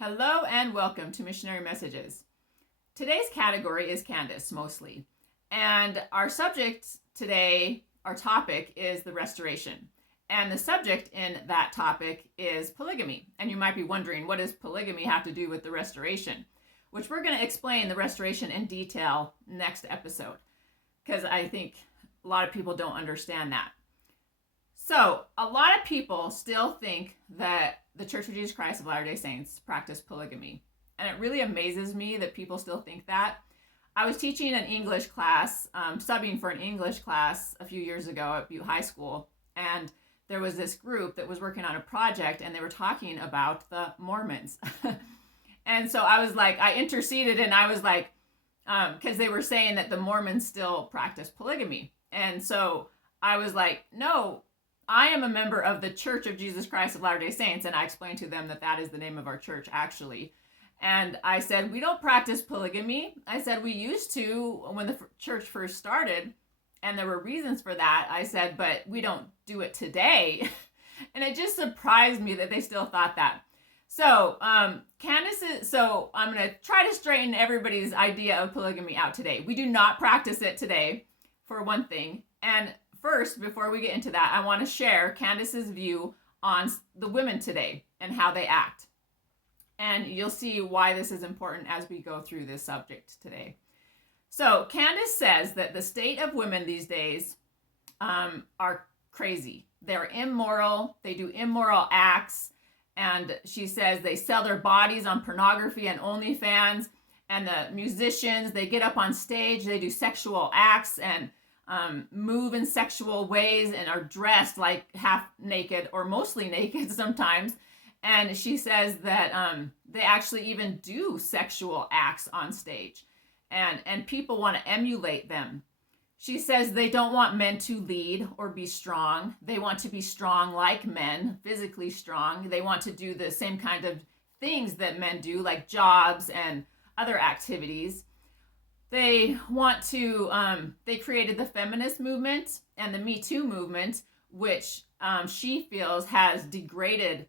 Hello and welcome to Missionary Messages. Today's category is Candace mostly. And our subject today, our topic is the restoration. And the subject in that topic is polygamy. And you might be wondering, what does polygamy have to do with the restoration? Which we're going to explain the restoration in detail next episode, because I think a lot of people don't understand that. So, a lot of people still think that the Church of Jesus Christ of Latter-day Saints practice polygamy. And it really amazes me that people still think that. I was teaching an English class, subbing for an English class a few years ago at Butte High School. And there was this group that was working on a project and they were talking about the Mormons. And so I was like, I interceded and I was like, because they were saying that the Mormons still practice polygamy. And so I was like, no, I am a member of the Church of Jesus Christ of Latter-day Saints, and I explained to them that that is the name of our church, actually. And I said, we don't practice polygamy. I said, we used to when the church first started, and there were reasons for that. I said, but we don't do it today. And it just surprised me that they still thought that. So, Candace so I'm going to try to straighten everybody's idea of polygamy out today. We do not practice it today, for one thing. And first, before we get into that, I want to share Candace's view on the women today and how they act. And you'll see why this is important as we go through this subject today. So Candace says that the state of women these days are crazy. They're immoral. They do immoral acts. And she says they sell their bodies on pornography and OnlyFans. And the musicians, they get up on stage, they do sexual acts and move in sexual ways and are dressed like half naked or mostly naked sometimes. And she says that they actually even do sexual acts on stage and people want to emulate them. She says they don't want men to lead or be strong. They want to be strong like men, physically strong. They want to do the same kind of things that men do, like jobs and other activities. They want to, they created the feminist movement and the Me Too movement, which she feels has degraded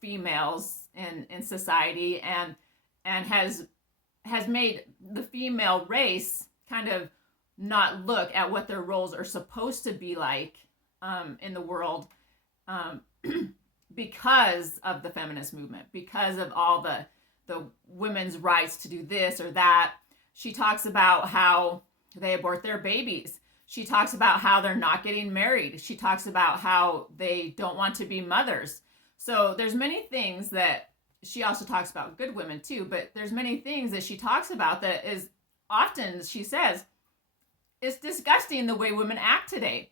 females in society and has made the female race kind of not look at what their roles are supposed to be like in the world because of the feminist movement, because of all the women's rights to do this or that. She talks about how they abort their babies. She talks about how they're not getting married. She talks about how they don't want to be mothers. So there's many things that she also talks about good women too, but there's many things that she talks about that is often, she says, it's disgusting the way women act today.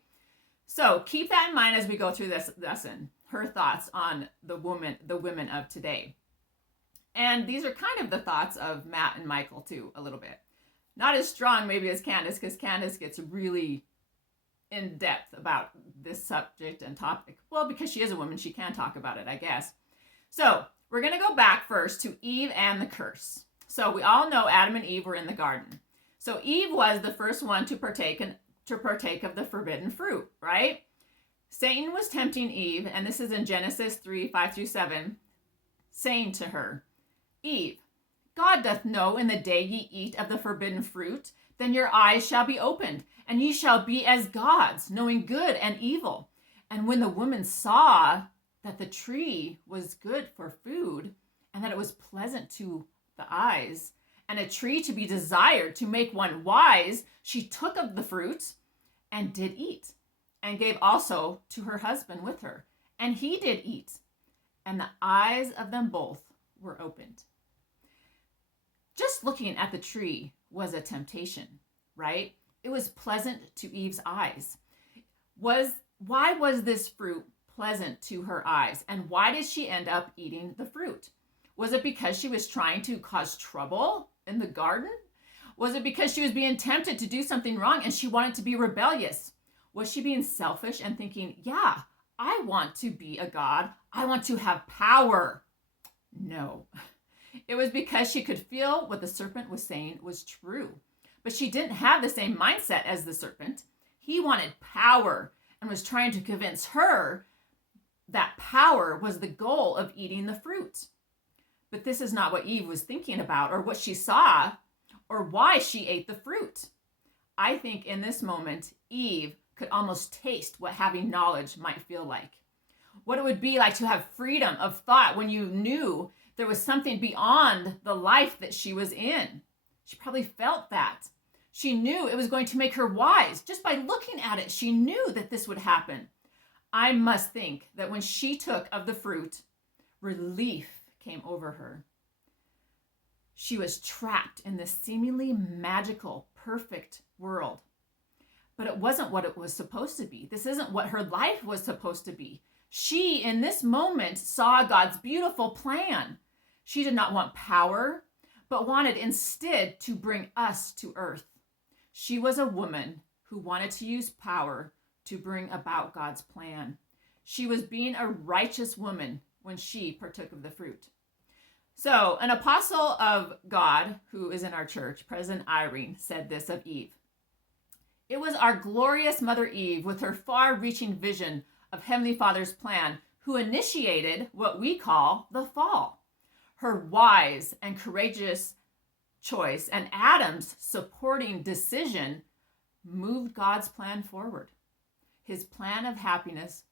So keep that in mind as we go through this lesson, her thoughts on the women of today. And these are kind of the thoughts of Matt and Michael too, a little bit. Not as strong maybe as Candace, because Candace gets really in depth about this subject and topic. Well, because she is a woman, she can talk about it, I guess. So we're going to go back first to Eve and the curse. So we all know Adam and Eve were in the garden. So Eve was the first one to partake of the forbidden fruit, right? Satan was tempting Eve, and this is in Genesis 3:5-7, saying to her, Eve, God doth know in the day ye eat of the forbidden fruit, then your eyes shall be opened, and ye shall be as gods, knowing good and evil. And when the woman saw that the tree was good for food, and that it was pleasant to the eyes, and a tree to be desired to make one wise, she took of the fruit and did eat, and gave also to her husband with her, and he did eat, and the eyes of them both were opened. Just looking at the tree was a temptation, right? It was pleasant to Eve's eyes. Why was this fruit pleasant to her eyes? And why did she end up eating the fruit? Was it because she was trying to cause trouble in the garden? Was it because she was being tempted to do something wrong and she wanted to be rebellious? Was she being selfish and thinking, yeah, I want to be a god. I want to have power? No. It was because she could feel what the serpent was saying was true. But she didn't have the same mindset as the serpent. He wanted power and was trying to convince her that power was the goal of eating the fruit. But this is not what Eve was thinking about or what she saw or why she ate the fruit. I think in this moment, Eve could almost taste what having knowledge might feel like. What it would be like to have freedom of thought when you knew there was something beyond the life that she was in. She probably felt that. She knew it was going to make her wise. Just by looking at it, she knew that this would happen. I must think that when she took of the fruit, relief came over her. She was trapped in this seemingly magical, perfect world. But it wasn't what it was supposed to be. This isn't what her life was supposed to be. She, in this moment, saw God's beautiful plan. She did not want power, but wanted instead to bring us to earth. She was a woman who wanted to use power to bring about God's plan. She was being a righteous woman when she partook of the fruit. So, an apostle of God who is in our church, President Irene, said this of Eve. It was our glorious Mother Eve with her far-reaching vision of Heavenly Father's plan who initiated what we call the fall. Her wise and courageous choice and Adam's supporting decision moved God's plan forward. His plan of happiness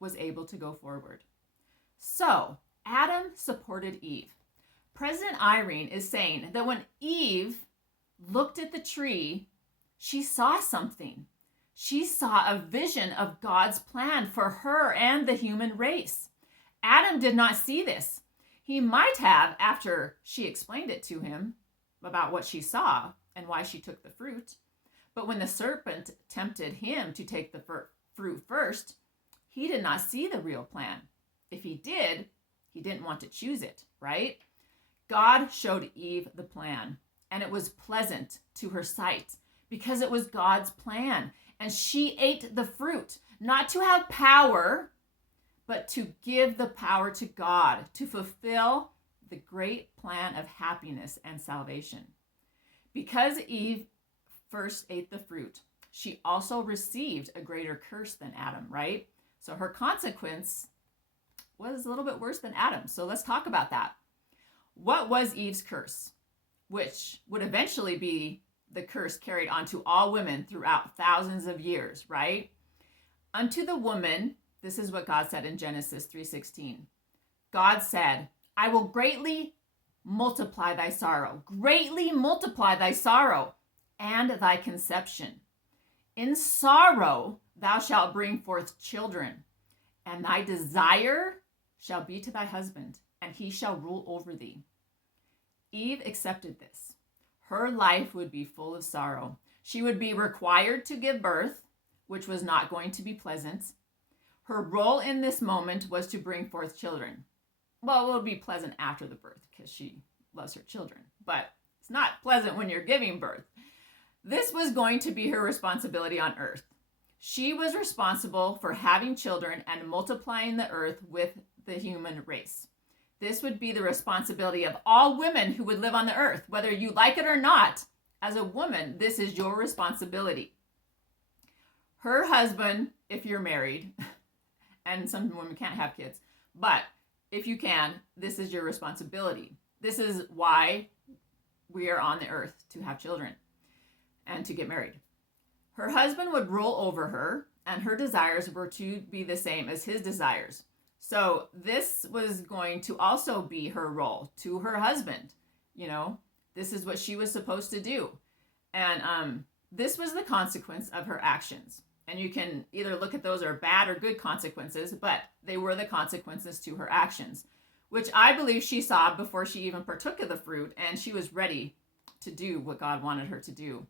was able to go forward. So, Adam supported Eve. President Irene is saying that when Eve looked at the tree, she saw something. She saw a vision of God's plan for her and the human race. Adam did not see this. He might have after she explained it to him about what she saw and why she took the fruit. But when the serpent tempted him to take the fruit first, he did not see the real plan. If he did, he didn't want to choose it, right? God showed Eve the plan, and it was pleasant to her sight because it was God's plan. And she ate the fruit, not to have power, but to give the power to God, to fulfill the great plan of happiness and salvation. Because Eve first ate the fruit, she also received a greater curse than Adam, right? So her consequence was a little bit worse than Adam. So let's talk about that. What was Eve's curse? Which would eventually be the curse carried on to all women throughout thousands of years, right? Unto the woman, this is what God said in Genesis 3:16. God said, I will greatly multiply thy sorrow, and thy conception. In sorrow thou shalt bring forth children, and thy desire shall be to thy husband, and he shall rule over thee. Eve accepted this. Her life would be full of sorrow. She would be required to give birth, which was not going to be pleasant. Her role in this moment was to bring forth children. Well, it will be pleasant after the birth because she loves her children, but it's not pleasant when you're giving birth. This was going to be her responsibility on earth. She was responsible for having children and multiplying the earth with the human race. This would be the responsibility of all women who would live on the earth. Whether you like it or not, as a woman, this is your responsibility. Her husband, if you're married, and some women can't have kids, but if you can, this is your responsibility. This is why we are on the earth, to have children and to get married. Her husband would rule over her, and her desires were to be the same as his desires. So this was going to also be her role to her husband. You know, this is what she was supposed to do. And this was the consequence of her actions. And you can either look at those as bad or good consequences, but they were the consequences to her actions, which I believe she saw before she even partook of the fruit, and she was ready to do what God wanted her to do.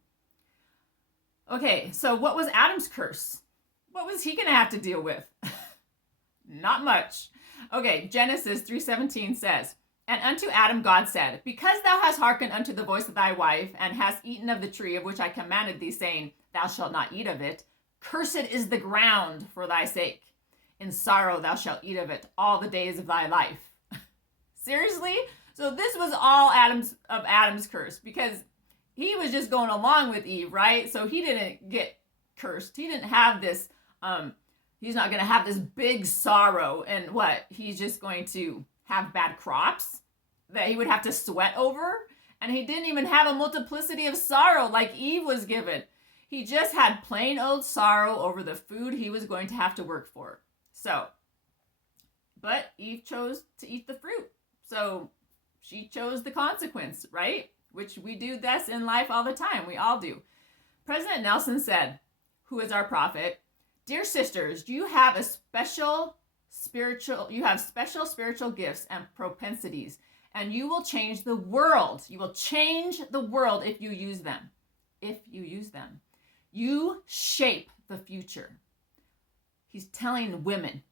Okay, so what was Adam's curse? What was he going to have to deal with? Not much. Okay, Genesis 3:17 says, And unto Adam God said, Because thou hast hearkened unto the voice of thy wife, and hast eaten of the tree of which I commanded thee, saying, Thou shalt not eat of it, cursed is the ground for thy sake. In sorrow thou shalt eat of it all the days of thy life. Seriously? So this was all Adam's curse, because he was just going along with Eve, right? So he didn't get cursed. He didn't have this, he's not going to have this big sorrow, and what? He's just going to have bad crops? that he would have to sweat over. And he didn't even have a multiplicity of sorrow like Eve was given. He just had plain old sorrow over the food he was going to have to work for. So, but Eve chose to eat the fruit. So she chose the consequence, right? Which we do this in life all the time. We all do. President Nelson said, who is our prophet, "Dear sisters, you have special spiritual gifts and propensities, and you will change the world. You will change the world if you use them. If you use them. You shape the future." He's telling women,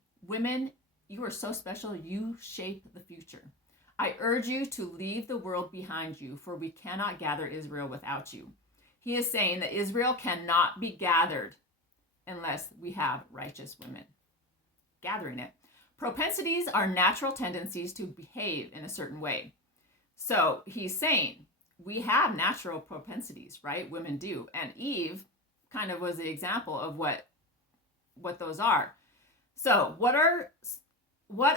you are so special, you shape the future. "I urge you to leave the world behind you, for we cannot gather Israel without you." He is saying that Israel cannot be gathered unless we have righteous women gathering it. Propensities are natural tendencies to behave in a certain way. So he's saying we have natural propensities, right? Women do. And Eve kind of was the example of what those are. So what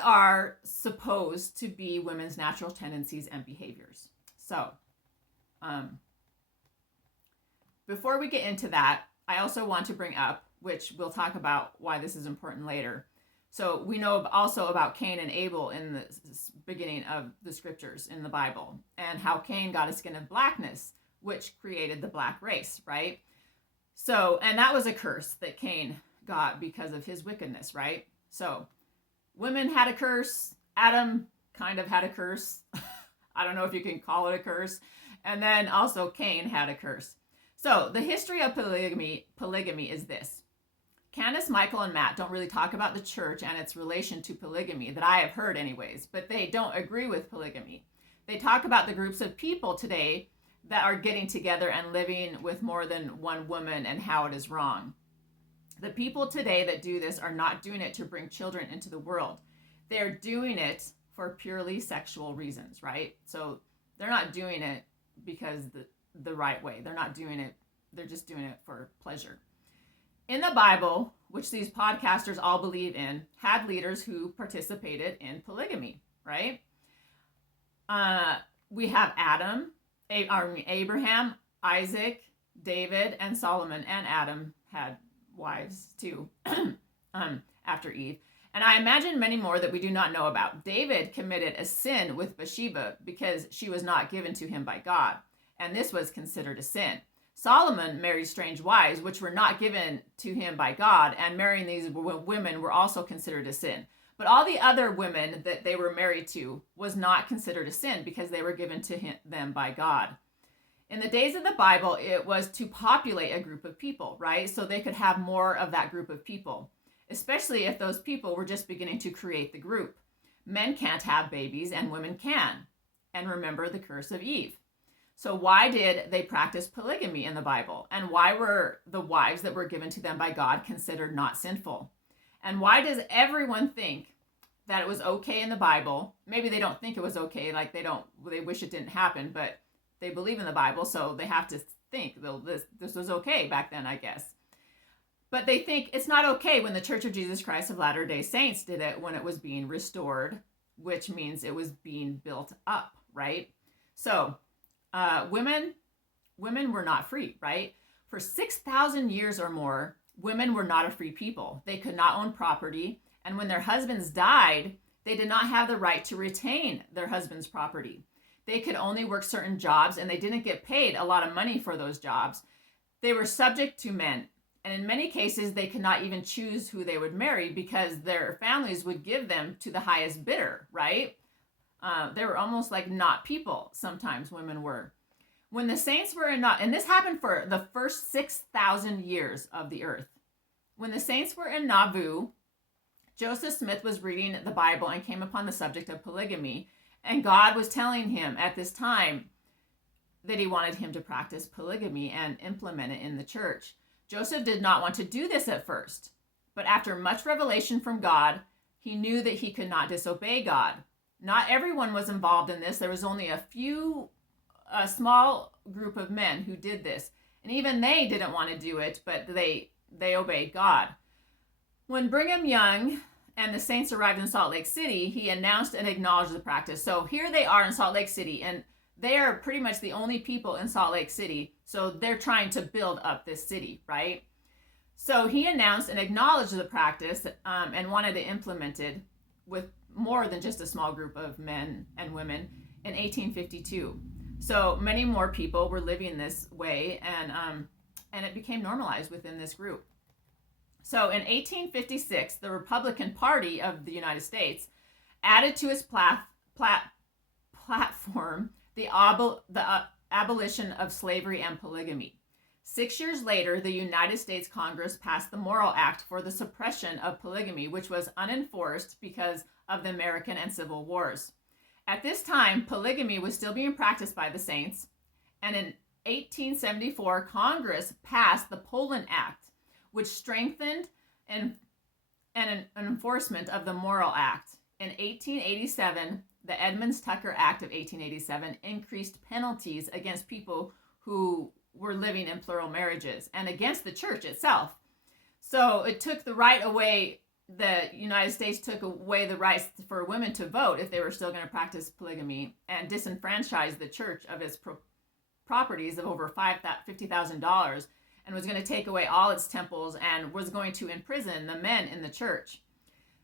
are supposed to be women's natural tendencies and behaviors? So before we get into that, I also want to bring up, which we'll talk about why this is important later. So we know also about Cain and Abel in the beginning of the scriptures in the Bible, and how Cain got a skin of blackness, which created the black race, right? So, and that was a curse that Cain got because of his wickedness, right? So women had a curse. Adam kind of had a curse. I don't know if you can call it a curse. And then also Cain had a curse. So the history of polygamy is this. Candace, Michael, and Matt don't really talk about the church and its relation to polygamy, that I have heard anyways, but they don't agree with polygamy. They talk about the groups of people today that are getting together and living with more than one woman and how it is wrong. The people today that do this are not doing it to bring children into the world. They're doing it for purely sexual reasons, right? So they're not doing it because the right way. They're not doing it. They're just doing it for pleasure. In the Bible, which these podcasters all believe in, had leaders who participated in polygamy, right? We have Abraham, Isaac, David, and Solomon, and Adam had wives too after Eve. And I imagine many more that we do not know about. David committed a sin with Bathsheba because she was not given to him by God, and this was considered a sin. Solomon married strange wives, which were not given to him by God, and marrying these women were also considered a sin. But all the other women that they were married to was not considered a sin because they were given to them by God. In the days of the Bible, it was to populate a group of people, right? So they could have more of that group of people, especially if those people were just beginning to create the group. Men can't have babies and women can. And remember the curse of Eve. So why did they practice polygamy in the Bible? And why were the wives that were given to them by God considered not sinful? And why does everyone think that it was okay in the Bible? Maybe they don't think it was okay, like they wish it didn't happen, but they believe in the Bible, so they have to think, well, this was okay back then, I guess. But they think it's not okay when the Church of Jesus Christ of Latter-day Saints did it when it was being restored, which means it was being built up, right? So women were not free, right? For 6,000 years or more, women were not a free people. They could not own property, and when their husbands died, they did not have the right to retain their husband's property. They could only work certain jobs, and they didn't get paid a lot of money for those jobs. They were subject to men, and in many cases, they could not even choose who they would marry because their families would give them to the highest bidder, right? They were almost like not people, sometimes women were. When the saints were in, and this happened for the first 6,000 years of the earth. When the saints were in Nauvoo, Joseph Smith was reading the Bible and came upon the subject of polygamy, and God was telling him at this time that he wanted him to practice polygamy and implement it in the church. Joseph did not want to do this at first, but after much revelation from God, he knew that he could not disobey God. Not everyone was involved in this. There was only a small group of men who did this. And even they didn't want to do it, but they obeyed God. When Brigham Young and the saints arrived in Salt Lake City, he announced and acknowledged the practice. So here they are in Salt Lake City, and they are pretty much the only people in Salt Lake City. So they're trying to build up this city, right? So he announced and acknowledged the practice and wanted to implement it with more than just a small group of men and women in 1852. So many more people were living this way, and it became normalized within this group. So in 1856, the Republican Party of the United States added to its platform the abolition of slavery and polygamy. 6 years later, the United States Congress passed the Morrill Act for the suppression of polygamy, which was unenforced because of the American and Civil Wars. At this time, polygamy was still being practiced by the saints, and in 1874, Congress passed the Poland Act, which strengthened an enforcement of the Morrill Act. In 1887, the Edmunds-Tucker Act of 1887 increased penalties against people who were living in plural marriages and against the church itself. So it took the right away. The United States took away the rights for women to vote if they were still going to practice polygamy, and disenfranchised the church of its properties of over $50,000, and was going to take away all its temples and was going to imprison the men in the church.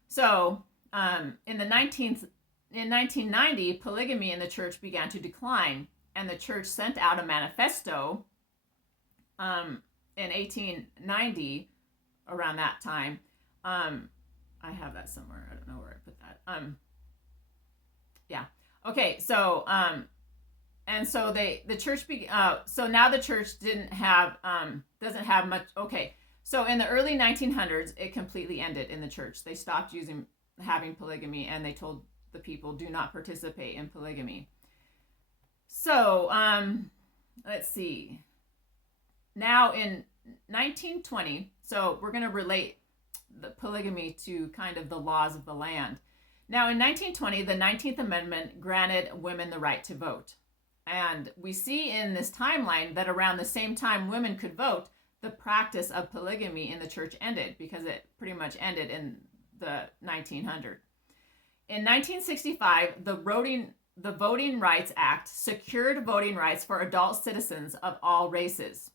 So in 1990, polygamy in the church began to decline, and the church sent out a manifesto in 1890, around that time. I have that somewhere. I don't know where I put that. Yeah. Okay. So, and so the church, so now the church doesn't have much. Okay. So in the early 1900s, it completely ended in the church. They stopped having polygamy, and they told the people, do not participate in polygamy. So, let's see. Now in 1920, so we're going to relate the polygamy to kind of the laws of the land. Now in 1920, the 19th Amendment granted women the right to vote. And we see in this timeline that around the same time women could vote, the practice of polygamy in the church ended, because it pretty much ended in the 1900s. In 1965, the Voting Rights Act secured voting rights for adult citizens of all races.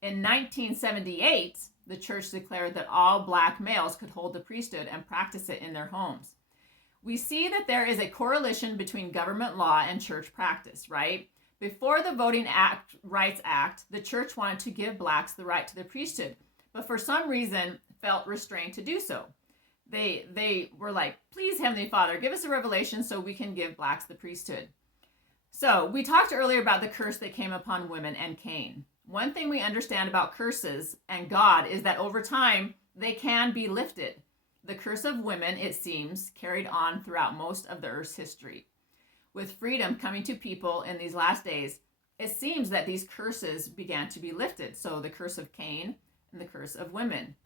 In 1978, the church declared that all black males could hold the priesthood and practice it in their homes. We see that there is a correlation between government law and church practice, right? Before the Voting Rights Act, the church wanted to give blacks the right to the priesthood, but for some reason felt restrained to do so. They were like, please, Heavenly Father, give us a revelation so we can give blacks the priesthood. So we talked earlier about the curse that came upon women and Cain. One thing we understand about curses and God is that over time, they can be lifted. The curse of women, it seems, carried on throughout most of the earth's history. With freedom coming to people in these last days, it seems that these curses began to be lifted. So the curse of Cain and the curse of women.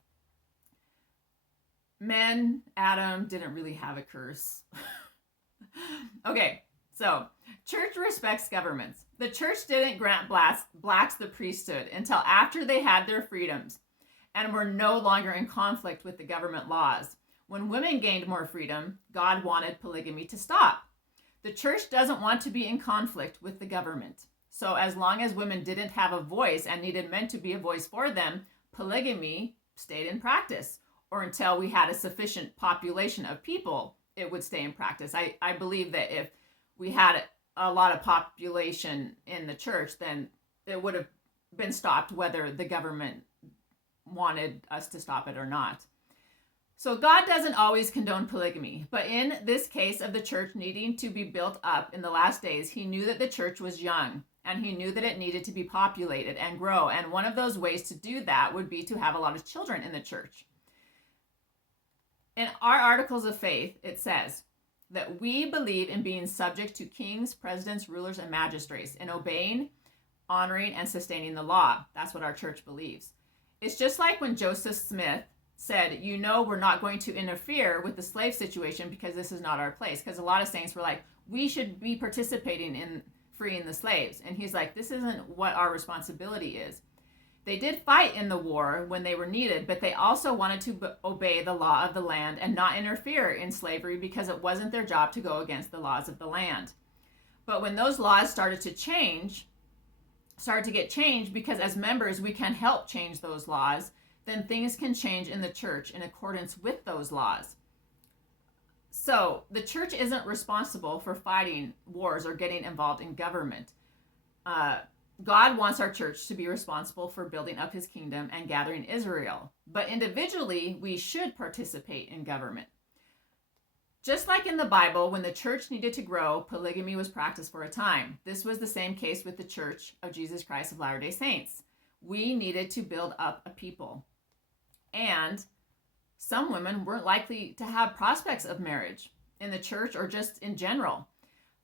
Men, Adam didn't really have a curse. Okay, so church respects governments. The church didn't grant blacks the priesthood until after they had their freedoms and were no longer in conflict with the government laws. When women gained more freedom, God wanted polygamy to stop. The church doesn't want to be in conflict with the government. So as long as women didn't have a voice and needed men to be a voice for them, polygamy stayed in practice. Or until we had a sufficient population of people, it would stay in practice. I believe that if we had a lot of population in the church, then it would have been stopped whether the government wanted us to stop it or not. So God doesn't always condone polygamy, but in this case of the church needing to be built up in the last days, he knew that the church was young, and he knew that it needed to be populated and grow. And one of those ways to do that would be to have a lot of children in the church. In our articles of faith, it says that we believe in being subject to kings, presidents, rulers, and magistrates, in obeying, honoring, and sustaining the law. That's what our church believes. It's just like when Joseph Smith said, we're not going to interfere with the slave situation because this is not our place. Because a lot of saints were like, we should be participating in freeing the slaves. And he's like, this isn't what our responsibility is. They did fight in the war when they were needed, but they also wanted to obey the law of the land and not interfere in slavery because it wasn't their job to go against the laws of the land. But when those laws started to get changed, because as members we can help change those laws, then things can change in the church in accordance with those laws. So the church isn't responsible for fighting wars or getting involved in government. God wants our church to be responsible for building up his kingdom and gathering Israel. But individually, we should participate in government. Just like in the Bible, when the church needed to grow, polygamy was practiced for a time. This was the same case with the Church of Jesus Christ of Latter-day Saints. We needed to build up a people. And some women weren't likely to have prospects of marriage in the church or just in general.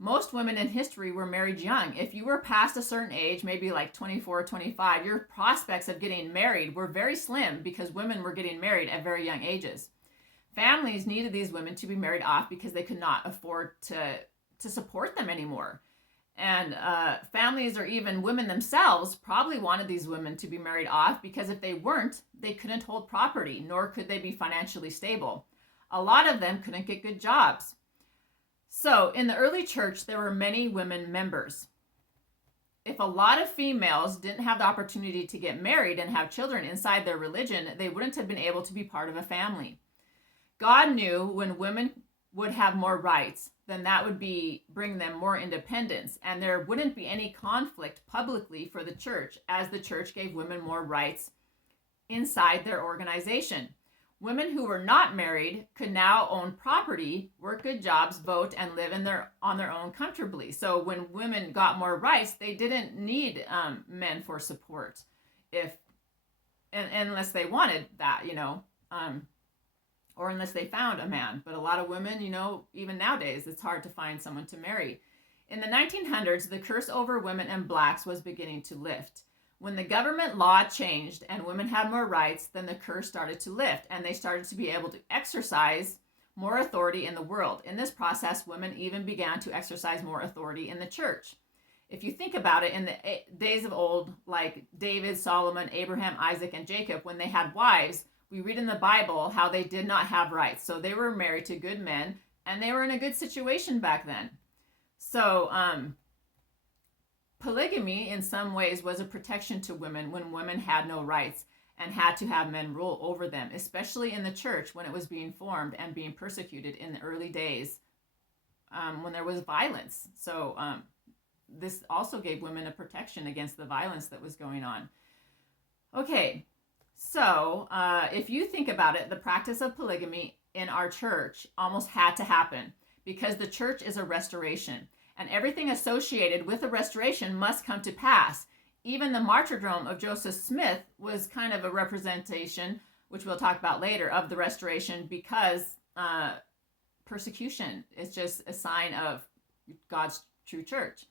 Most women in history were married young. If you were past a certain age, maybe like 24 or 25, your prospects of getting married were very slim because women were getting married at very young ages. Families needed these women to be married off because they could not afford to support them anymore. And families or even women themselves probably wanted these women to be married off because if they weren't, they couldn't hold property, nor could they be financially stable. A lot of them couldn't get good jobs. So in the early church, there were many women members. If a lot of females didn't have the opportunity to get married and have children inside their religion, they wouldn't have been able to be part of a family. God knew when women would have more rights, then that would bring them more independence, and there wouldn't be any conflict publicly for the church as the church gave women more rights inside their organization. Women who were not married could now own property, work good jobs, vote, and live on their own comfortably. So when women got more rights, they didn't need men for support, unless they wanted that, or unless they found a man. But a lot of women, even nowadays, it's hard to find someone to marry. In the 1900s, the curse over women and blacks was beginning to lift. When the government law changed and women had more rights, then the curse started to lift, and they started to be able to exercise more authority in the world. In this process, women even began to exercise more authority in the church. If you think about it, in the days of old, like David, Solomon, Abraham, Isaac, and Jacob, when they had wives, we read in the Bible how they did not have rights. So they were married to good men, and they were in a good situation back then. So polygamy in some ways was a protection to women when women had no rights and had to have men rule over them, especially in the church when it was being formed and being persecuted in the early days when there was violence. So this also gave women a protection against the violence that was going on. Okay, so if you think about it, the practice of polygamy in our church almost had to happen because the church is a restoration. And everything associated with the restoration must come to pass. Even the martyrdom of Joseph Smith was kind of a representation, which we'll talk about later, of the restoration because persecution is just a sign of God's true church.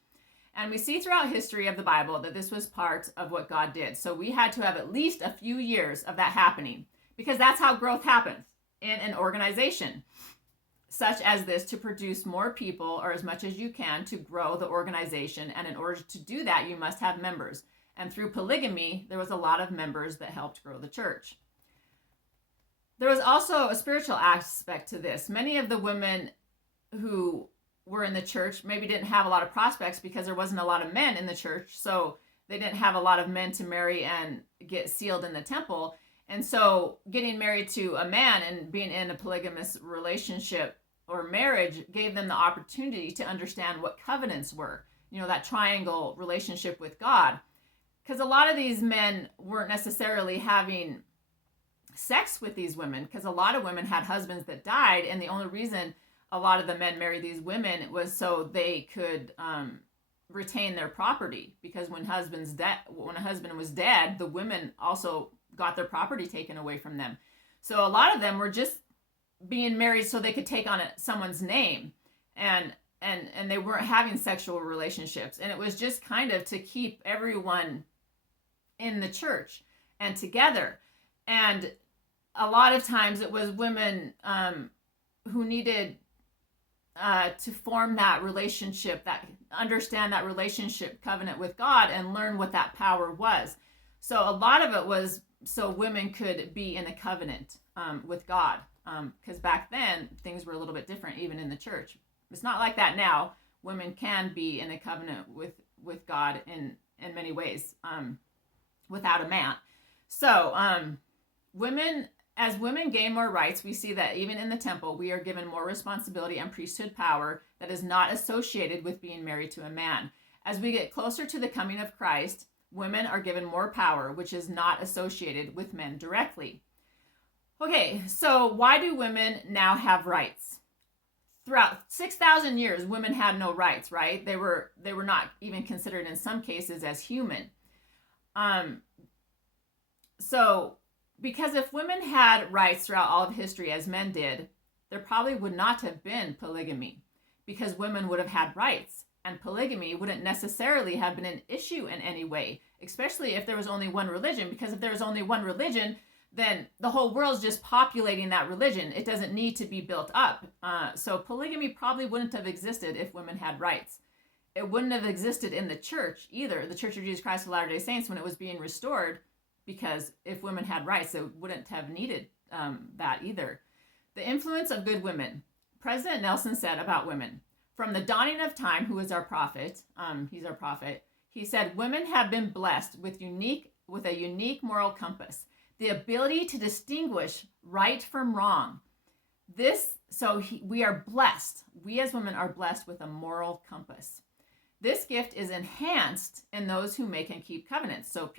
And we see throughout history of the Bible that this was part of what God did. So we had to have at least a few years of that happening because that's how growth happens in an organization such as this, to produce more people or as much as you can to grow the organization. And in order to do that, you must have members. And through polygamy, there was a lot of members that helped grow the church. There was also a spiritual aspect to this. Many of the women who were in the church maybe didn't have a lot of prospects because there wasn't a lot of men in the church. So they didn't have a lot of men to marry and get sealed in the temple. And so getting married to a man and being in a polygamous relationship or marriage gave them the opportunity to understand what covenants were, that triangle relationship with God. Because a lot of these men weren't necessarily having sex with these women, because a lot of women had husbands that died, and the only reason a lot of the men married these women was so they could retain their property. Because when a husband was dead, the women also got their property taken away from them. So a lot of them were just being married so they could take on someone's name, and they weren't having sexual relationships, and it was just kind of to keep everyone in the church and together. And a lot of times it was women who needed to form that relationship, that understand that relationship covenant with God and learn what that power was. So a lot of it was so women could be in a covenant with God, because back then things were a little bit different, even in the church. It's not like that now. Women can be in a covenant with God in many ways, without a man. So women, as women gain more rights, we see that even in the temple, we are given more responsibility and priesthood power that is not associated with being married to a man. As we get closer to the coming of Christ, women are given more power, which is not associated with men directly. Okay, so why do women now have rights? Throughout 6,000 years, women had no rights, right? They were not even considered in some cases as human. So because if women had rights throughout all of history as men did, there probably would not have been polygamy, because women would have had rights, and polygamy wouldn't necessarily have been an issue in any way, especially if there was only one religion, because if there was only one religion, then the whole world's just populating that religion. It doesn't need to be built up. So polygamy probably wouldn't have existed if women had rights. It wouldn't have existed in the church either, the Church of Jesus Christ of Latter-day Saints, when it was being restored, because if women had rights, it wouldn't have needed that either. The influence of good women. President Nelson said about women, from the dawning of time, who is our prophet, he's our prophet, he said, women have been blessed with a unique moral compass, the ability to distinguish right from wrong. We are blessed. We as women are blessed with a moral compass. This gift is enhanced in those who make and keep covenants. So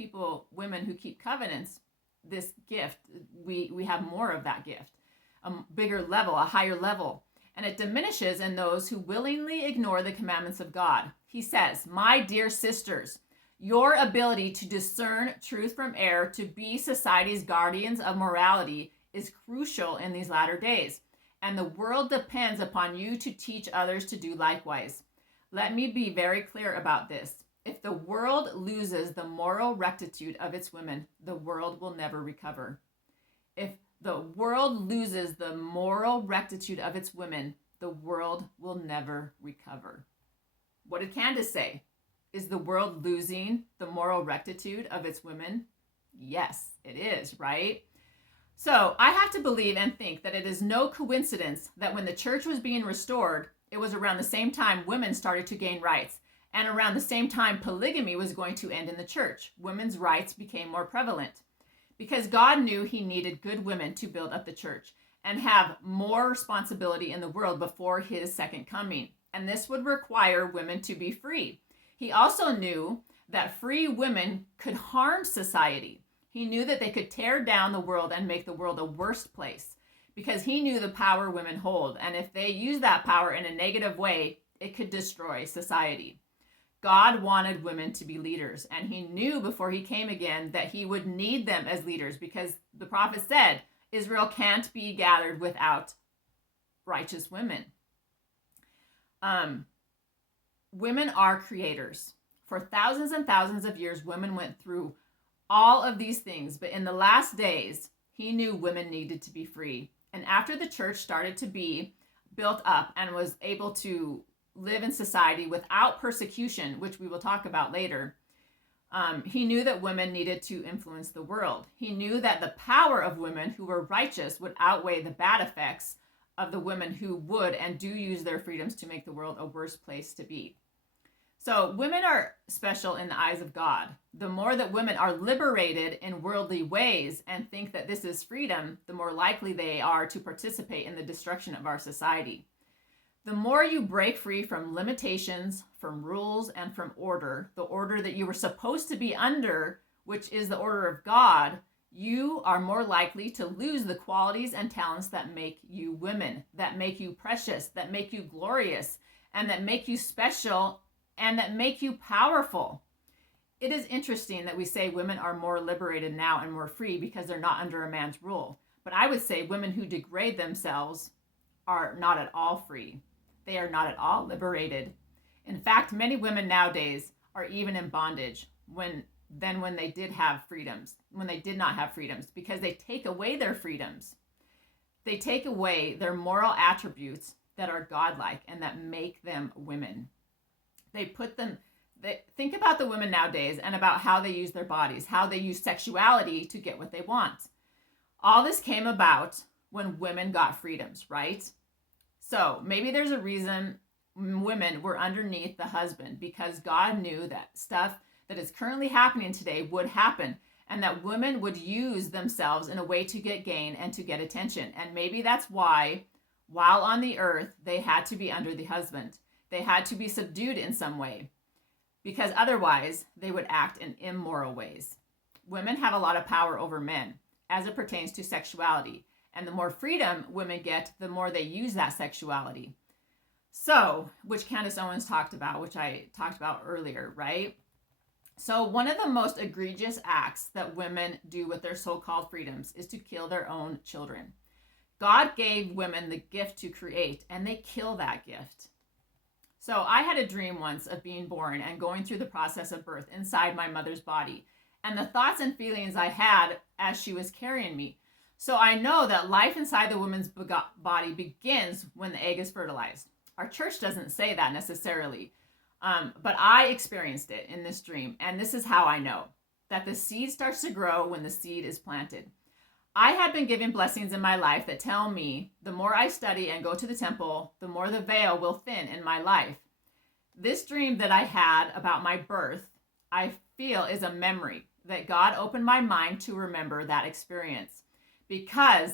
women who keep covenants, this gift, we have more of that gift, a bigger level, a higher level. And it diminishes in those who willingly ignore the commandments of God. He says, my dear sisters, your ability to discern truth from error, to be society's guardians of morality, is crucial in these latter days. And the world depends upon you to teach others to do likewise. Let me be very clear about this. If the world loses the moral rectitude of its women, the world will never recover. If the world loses the moral rectitude of its women, the world will never recover. What did Candace say? Is the world losing the moral rectitude of its women? Yes, it is, right? So I have to believe and think that it is no coincidence that when the church was being restored, it was around the same time women started to gain rights, and around the same time polygamy was going to end in the church. Women's rights became more prevalent because God knew he needed good women to build up the church and have more responsibility in the world before his second coming. And this would require women to be free. He also knew that free women could harm society. He knew that they could tear down the world and make the world a worse place, because he knew the power women hold. And if they use that power in a negative way, it could destroy society. God wanted women to be leaders, and he knew before he came again that he would need them as leaders, because the prophet said, Israel can't be gathered without righteous women. Women are creators. For thousands and thousands of years, women went through all of these things, but in the last days, he knew women needed to be free. And after the church started to be built up and was able to live in society without persecution, which we will talk about later, he knew that women needed to influence the world. He knew that the power of women who were righteous would outweigh the bad effects of the women who would and do use their freedoms to make the world a worse place to be. So women are special in the eyes of God. The more that women are liberated in worldly ways and think that this is freedom, the more likely they are to participate in the destruction of our society. The more you break free from limitations, from rules, and from order, the order that you were supposed to be under, which is the order of God, you are more likely to lose the qualities and talents that make you women, that make you precious, that make you glorious, and that make you special, and that make you powerful. It is interesting that we say women are more liberated now and more free because they're not under a man's rule. But I would say women who degrade themselves are not at all free. They are not at all liberated. In fact, many women nowadays are even in bondage when they did not have freedoms, because they take away their freedoms. They take away their moral attributes that are godlike and that make them women. Think about the women nowadays and about how they use their bodies, how they use sexuality to get what they want. All this came about when women got freedoms, right? So maybe there's a reason women were underneath the husband, because God knew that stuff that is currently happening today would happen, and that women would use themselves in a way to get gain and to get attention. And maybe that's why, while on the earth, they had to be under the husband. They had to be subdued in some way, because otherwise they would act in immoral ways. Women have a lot of power over men as it pertains to sexuality. And the more freedom women get, the more they use that sexuality. So, which Candace Owens talked about, which I talked about earlier, right? So one of the most egregious acts that women do with their so-called freedoms is to kill their own children. God gave women the gift to create, and they kill that gift. So I had a dream once of being born and going through the process of birth inside my mother's body, and the thoughts and feelings I had as she was carrying me. So I know that life inside the woman's body begins when the egg is fertilized. Our church doesn't say that necessarily, but I experienced it in this dream. And this is how I know that the seed starts to grow when the seed is planted. I had been given blessings in my life that tell me the more I study and go to the temple, the more the veil will thin in my life. This dream that I had about my birth, I feel is a memory that God opened my mind to remember that experience. Because